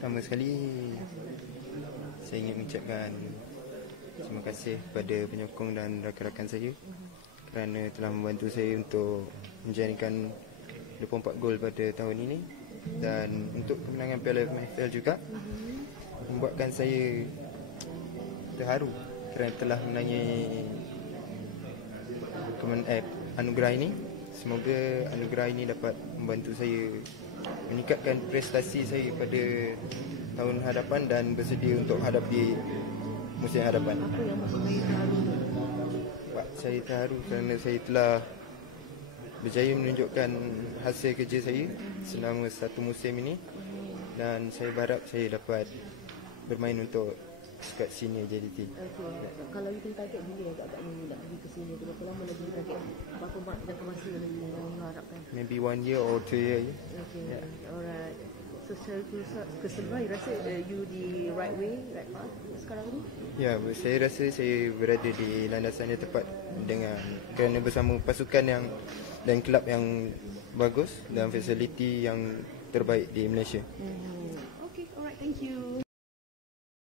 Pertama sekali saya ingin mengucapkan terima kasih kepada penyokong dan rakan-rakan saya kerana telah membantu saya untuk menjadikan 24 gol pada tahun ini, dan untuk kemenangan Piala MFL juga membuatkan saya terharu kerana telah menangi anugerah ini. Semoga anugerah ini dapat membantu saya meningkatkan prestasi saya pada tahun hadapan dan bersedia untuk hadapi musim hadapan. Apa yang membuat saya terharu? Pak, saya terharu kerana saya telah berjaya menunjukkan hasil kerja saya selama satu musim ini, dan saya berharap saya dapat bermain untuk skuad senior JDT. Kalau you target bila agak-agaknya you nak pergi ke sini, berapa lama lagi you target, berapa jangka masa yang you harapkan? Maybe 1 year or 2 year. Okay, alright. So secara keseluruhan, you rasa you di right way, right path sekarang ni? Ya, saya rasa saya berada di landasan yang tepat dengan kerana bersama pasukan yang dan kelab yang bagus dan fasiliti yang terbaik di Malaysia. Okay, alright, thank you.